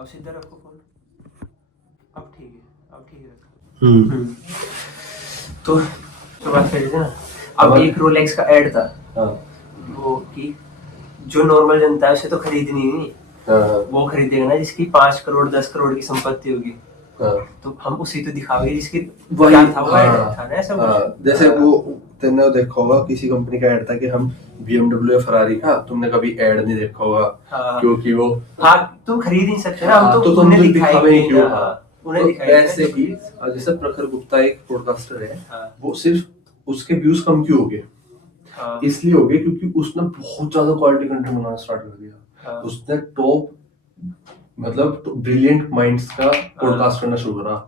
अब सीधा रखो फोन। अब ठीक है, अब ठीक है। तो बात करें ना, अब एक रोलेक्स का ऐड था। वो कि जो नॉर्मल जनता है उसे तो खरीदनी नहीं, वो खरीदेगा ना जिसकी 5 करोड़ 10 करोड़ की संपत्ति होगी। तो हम उसी तो दिखावे जिसकी क्या था, वो ऐड था ना ऐसा कुछ। जैसे वो तुमने देखा होगा किसी कंपनी का ऐड था कि हम BMW या फरारी का, तुमने कभी ऐड नहीं देखा होगा। क्योंकि वो तुम खरीद नहीं सकते ना, हम तो उन्हें तुम दिखावे नहीं क्यों। उन्हें तो दिखाएंगे ऐसे ही जैसे प्रखर गुप्ता एक पॉडकास्टर है, वो सिर्फ उसके व्यूज कम क्यों हो गए, इसलिए हो गए क्योंकि उसने बहुत ज्यादा क्वालिटी कंटेंट बनाना स्टार्ट कर दिया। उसने टॉप मतलब ब्रिलियंट माइंड्स का पॉडकास्ट करना शुरू करा।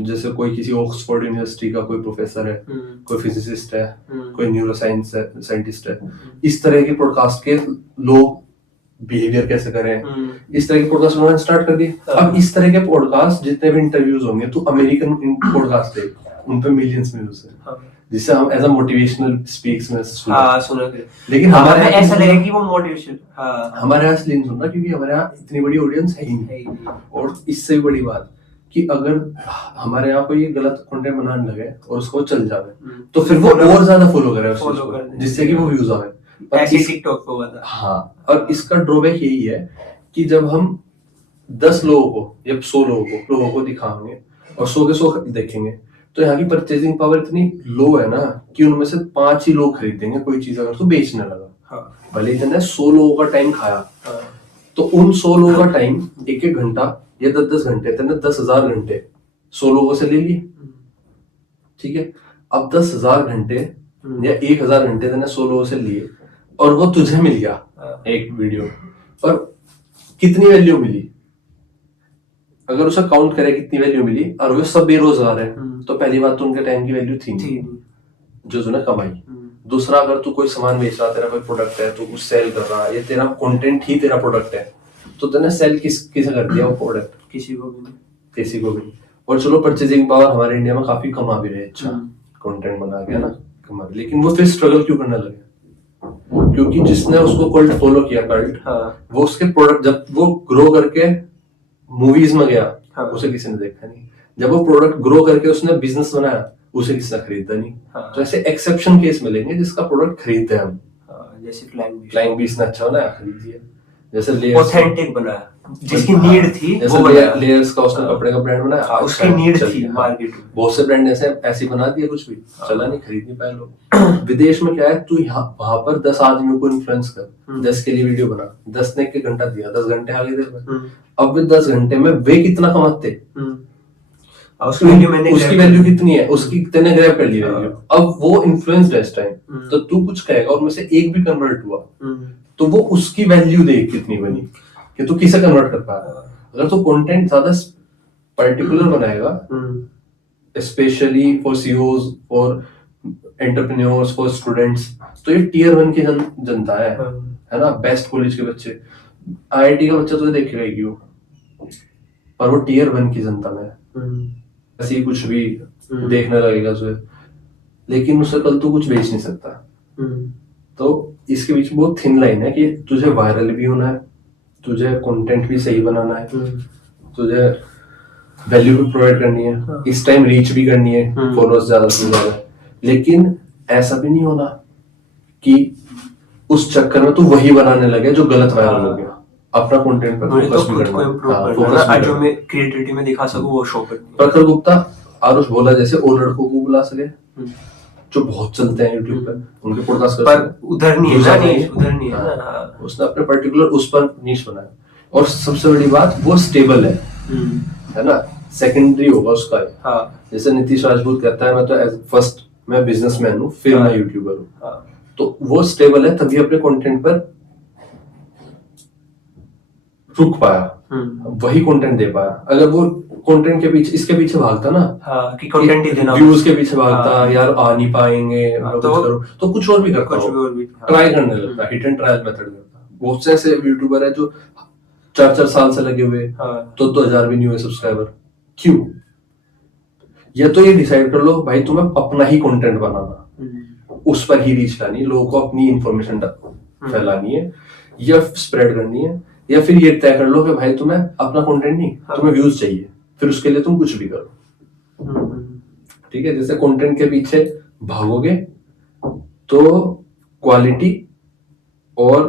जैसे कोई किसी ऑक्सफोर्ड यूनिवर्सिटी का कोई प्रोफेसर है, कोई फिजिसिस्ट है, कोई न्यूरो साइंटिस्ट है, इस तरह के पॉडकास्ट के लोग बिहेवियर कैसे करें, इस तरह के पॉडकास्ट बनाना स्टार्ट कर दिए। अब इस तरह के पॉडकास्ट जितने भी इंटरव्यूज होंगे तो अमेरिकन पॉडकास्ट है, उन पे मिलियंस में व्यूज है, जिससे हम एज अ मोटिवेशनल स्पीक्स में सुना। लेकिन हमारे ऐसा लगे कि वो मोटिवेशन हमारे यहाँ इसलिए नहीं सुन रहा क्योंकि हमारे यहाँ इतनी बड़ी ऑडियंस है ही नहीं। और इससे भी बड़ी बात कि अगर हमारे यहाँ कोई गलत कंटेंट बनाने लगे और उसको चल जाए तो फिर वो और ज्यादा फॉलो करे जिससे कि वो व्यूज आए। ऐसे टिकटॉक पे हुआ था। हाँ, और इसका ड्रॉबैक यही है कि जब हम 10 लोगों को या 100 लोगों को दिखाएंगे और 100 के 100 देखेंगे तो यहाँ की परचेजिंग पावर इतनी लो है ना कि उनमें से 5 ही लोग खरीदेंगे कोई चीज अगर तो बेचने लगा। भले ही तूने 100 लोगों का टाइम खाया, तो उन 100 लोगों का टाइम 1-1 घंटा या 10-10 घंटे, तूने 10,000 घंटे 100 लोगों से ले लिए, ठीक है। अब 10,000 घंटे या 1,000 घंटे तूने 100 लोगों से लिए और वो तुझे मिल गया एक वीडियो, पर कितनी वैल्यू मिली अगर उसे काउंट करे कितनी वैल्यू मिली, और वो सब बेरोजगार है तो पहली बात तो उनके टाइम की वैल्यू थी नहीं जो तूने कमाई। दूसरा, अगर तू कोई सामान बेच रहा, तेरा कोई प्रोडक्ट है, तू कुछ सेल कर रहा है, या तेरा कंटेंट ही तेरा प्रोडक्ट है, तो तूने सेल किसे कर दिया वो प्रोडक्ट? किसी को भी। और चलो परचेजिंग पावर हमारे इंडिया में काफी कमा भी रहे, अच्छा कंटेंट बना के ना कमा, लेकिन वो फिर स्ट्रगल क्यों करने लगे? क्योंकि जिसने उसको कल्ट फॉलो किया, वो उसके प्रोडक्ट जब वो ग्रो करके मूवीज में गया, उसे किसी ने देखा नहीं। जब वो प्रोडक्ट ग्रो करके उसने बिजनेस बनाया, उसे किसी ने खरीदा नहीं। तो ऐसे एक्सेप्शन केस मिलेंगे जिसका प्रोडक्ट खरीदते हैं हम। जैसे फ्लाइंग बीस ने अच्छा बनाया, खरीदिए। जैसे ऑथेंटिक बनाया, जिसकी नीड थी वो लेयर्स का उसने कपड़े का ब्रांड बनाया, उसकी नीड थी मार्केट में। बहुत से ब्रांड ऐसे बना दिया, कुछ भी चला नहीं, खरीद नहीं पाए लोग। विदेश में क्या है, तू वहां पर 10 आदमियों को इन्फ्लुएंस कर, 10 के लिए वीडियो बना, 10 ने 1 घंटा दिया, 10 घंटे आगे दे। अब वे 10 घंटे में वे कितना कमाते, उसकी वैल्यू कितनी है, उसकी कितने ग्रैब कर ली वैल्यू। अब वो इन्फ्लुएंस्ड है इस टाइम, तो तू कुछ कहेगा और में से एक भी कन्वर्ट हुआ तो वो उसकी वैल्यू देख कितनी बनी कि तू किसे कन्वर्ट कर पाया। अगर तू कंटेंट ज्यादा पर्टिकुलर बनाएगा, specially for CEOs, for entrepreneurs, for students, तो ये टियर 1 की जनता है ना, बेस्ट कॉलेज के बच्चे। IIT का बच्चा तो देखेगा ही क्यों, पर वो टियर 1 की जनता में ऐसे ही कुछ भी देखने लगेगा तुझे, लेकिन उससे कल तू कुछ बेच नहीं सकता। तो इसके बीच में बहुत थिन लाइन है कि तुझे वायरल भी होना है, तुझे कंटेंट भी सही बनाना है, तुझे वैल्यू भी प्रोवाइड करनी है, इस टाइम रीच भी करनी है, फॉलोअर्स ज्यादा से ज्यादा। लेकिन ऐसा भी नहीं होना कि उस चक्कर में तू वही बनाने लगे जो गलत वायरल हो गया। अपना कंटेंट पर फोकस भी करना, जो मैं क्रिएटिविटी में दिखा सकूं वो शो करना। प्रखर गुप्ता, आरुष भोला जैसे और लड़कों को बुला सके जो बहुत चलते हैं यूट्यूब पे, उनके पॉडकास्ट पर उधर नहीं है। उसने अपने पर्टिकुलर उस पर नीश बनाया, और सबसे बड़ी बात वो स्टेबल है ना, सेकेंडरी होगा उसका। जैसे नीतीश राजपूत कहता है मैं तो फर्स्ट मैं बिजनेसमैन हूँ, फिर मैं यूट्यूबर हूँ, तो वो स्टेबल है तभी अपने कंटेंट पर रुक पाया, वही कंटेंट दे पाया। अगर वो कंटेंट के पीछे इसके पीछे भागता ना, कि कंटेंट ही देना, व्यूज के पीछे भागता, यार आ नहीं पाएंगे तो कुछ और भी करता, ट्राई करने लगता, हिट एंड ट्रायल मेथड करता। बहुत से ऐसे यूट्यूबर है जो 4-4 साल से लगे हुए तो 2,000 भी नहीं हुए सब्सक्राइबर। क्यों? या तो ये डिसाइड कर लो भाई तुम्हें अपना ही कंटेंट बनाना, उस पर ही रीच लानी, लोगों को अपनी इंफॉर्मेशन फैलानी है या स्प्रेड करनी है, या फिर ये तय कर लो कि भाई तुम्हें अपना कंटेंट नहीं, तुम्हें व्यूज चाहिए, फिर उसके लिए तुम कुछ भी करो। ठीक है, जैसे कंटेंट के पीछे भागोगे तो क्वालिटी और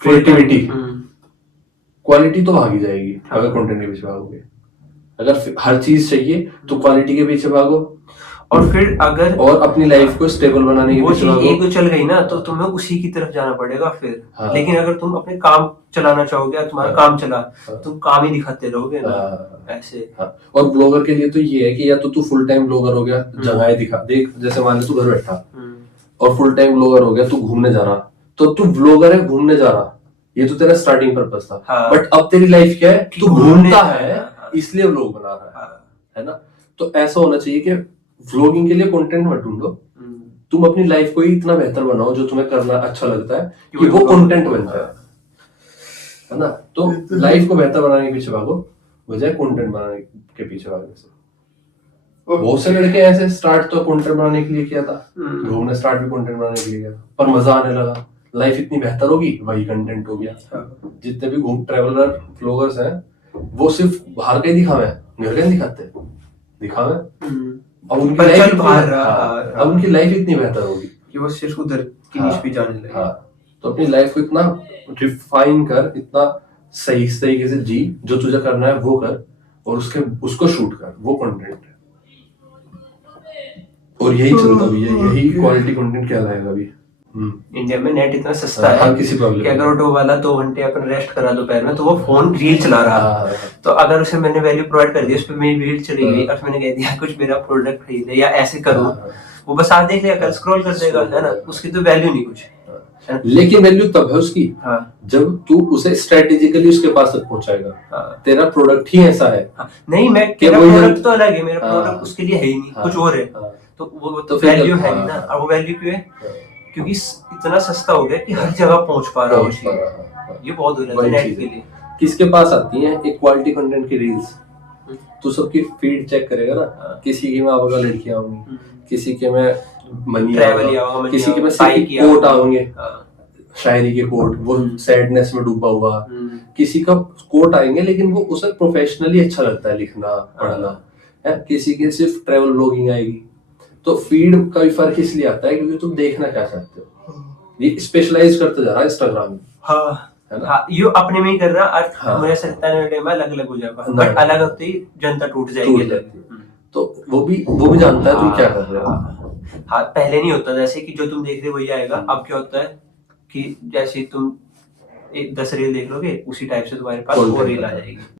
क्रिएटिविटी, क्वालिटी तो भागी जाएगी अगर कंटेंट के पीछे भागोगे। अगर हर चीज चाहिए तो क्वालिटी के पीछे भागो, और फिर अगर और अपनी लाइफ को स्टेबल बनाने के वो पीछे चीज भागो। एक तो चल गई ना, तो तुम्हें उसी की तरफ जाना पड़ेगा फिर। हाँ। लेकिन अगर तुम अपने काम चलाना चाहोगे, या तुम्हारा काम चला, तुम काम ही दिखाते रहोगे ना ऐसे। हाँ। और ब्लॉगर के लिए तो ये है कि या तो तू फुल टाइम ब्लॉगर हो गया, जगह दिखा, देख जैसे मान ले तू घर बैठा और फुल टाइम ब्लॉगर हो गया, तू घूमने जा रहा, तो तू ब्लॉगर है, घूमने जा रहा, ये तो तेरा स्टार्टिंग पर्पस था। हाँ। बट अब तेरी लाइफ क्या है, तू घूमता है, हाँ। इसलिए व्लॉग बना रहा है ना। तो ऐसा होना चाहिए कि व्लॉगिंग के लिए कंटेंट मत ढूंढो, तुम अपनी लाइफ को ही इतना बेहतर बनाओ जो तुम्हें करना अच्छा लगता है कि वो कंटेंट बन जाए, है ना। तो लाइफ को बेहतर बनाने के पीछे भागो बजाय कंटेंट बनाने के पीछे भागने से। बहुत से लड़के ऐसे स्टार्ट तो कंटेंट बनाने के लिए किया था, घूमने स्टार्ट भी कंटेंट बनाने के लिए किया था, पर मजा आने लगा, लाइफ इतनी बेहतर होगी, वही कंटेंट हो गया। जितने भी घूम ट्रैवलर व्लॉगर्स हैं वो सिर्फ बाहर का ही दिखावे, घर का नहीं दिखाते, दिखावे। अब उनकी लाइफ अब उनकी लाइफ इतनी बेहतर होगी कि वो सिर्फ उधर की निश भी जाने लगे। तो अपनी लाइफ को इतना रिफाइन कर, इतना सही तरीके से जी, जो तुझे करना है वो कर, और उसको शूट कर, वो कंटेंट है। और यही चलता भी है, यही क्वालिटी कंटेंट कहलाएगा अभी। इंडिया में नेट इतना सस्ता है किसी कि अगर ऑटो वाला 2 घंटे अपन रेस्ट करा दोपहर में, तो वो फोन रील चला रहा है, तो अगर उसे मैंने वैल्यू प्रोवाइड कर दी, उस पर मेरी रील चली गई और मैंने कह दिया कुछ मेरा प्रोडक्ट खरीदे या ऐसे करो, वो बस आप देख लिया, स्क्रॉल कर देगा, है ना, उसकी तो वैल्यू नहीं कुछ। लेकिन वैल्यू तब है उसकी जब तू उसे स्ट्रेटेजिकली उसके पास तक पहुंचाएगा। तेरा प्रोडक्ट ही ऐसा है। नहीं, मैं तेरा प्रोडक्ट तो अलग है, मेरा प्रोडक्ट उसके लिए है ही नहीं, कुछ और है, तो वो तो वैल्यू है नहीं ना। और वो वैल्यू क्यों है? क्योंकि इतना सस्ता हो गया कि हर जगह पहुंच पा रहा है। ये बहुत हो रहा है नेट के लिए। किसके पास आती है एक क्वालिटी कंटेंट की रील्स, तो सबकी फीड चेक करेगा ना, किसी की में आपका लड़कियां होंगी, किसी के में मनी आएगा, किसी के में कोट आएंगे, शायरी के कोट, वो सैडनेस में डूबा हुआ, किसी का कोट आएंगे लेकिन वो उसे प्रोफेशनली अच्छा लगता है लिखना पढ़ना है, किसी के सिर्फ ट्रैवल ब्लॉगिंग आएगी। तो फीड का भी फर्क इसलिए आता है क्योंकि तुम देखना क्या चाहते हो। ये स्पेशलाइज करते जा रहा है इंस्टाग्राम में। ये अपने में ही कर रहा, मुझे ऐसा लगता है अलग अलग हो जाएगा, बट अलग होते ही जनता टूट जाएगी। तो वो भी जानता है तुम क्या कर रहे हो। हाँ, पहले नहीं होता, जैसे कि जो तुम देख रहे हो वही आएगा। अब क्या होता है कि जैसे तुम 10 रील देख लोगे, उसी टाइप से तुम्हारे पास वो रील आ जाएगी।